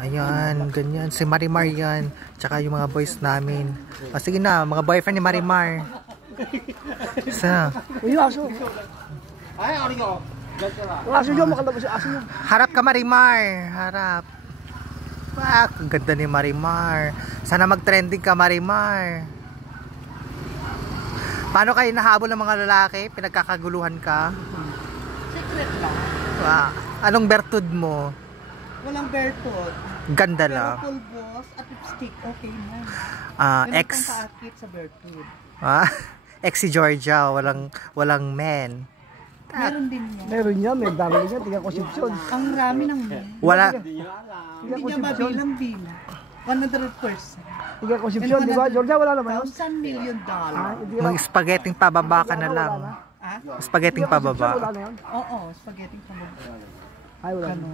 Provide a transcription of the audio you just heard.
Ayan, ganyan. Si Marimar yan. Tsaka yung mga boys namin. Sige na, mga boyfriend ni Marimar. Isa. Uy, aso. Aso nyo, makalabas yung aso nyo. Harap ka, Marimar. Harap. Ang ganda ni Marimar. Sana mag-trending ka, Marimar. Paano kayo nahabol ng mga lalaki? Pinagkakaguluhan ka? Secret lang. Anong bertud mo? Walang barefoot. Ganda Pero lang. full boss at lipstick, okay na. Ex. Paakit sa barefoot. Ex si Georgia, walang men. Meron din yan. Meron niya, may dami niya, tingnan konsepsyon. Ang rami ng men. Wala. Hindi niya mabilang-bilang. 100%. Tingnan konsepsyon, di ba? Georgia, wala naman yun. $1,000 million. Mag-spaghetting pababa ka na lang. Spaghetting pababa. Wala na yun. Oo, spaghetti pa. Ay, wala na.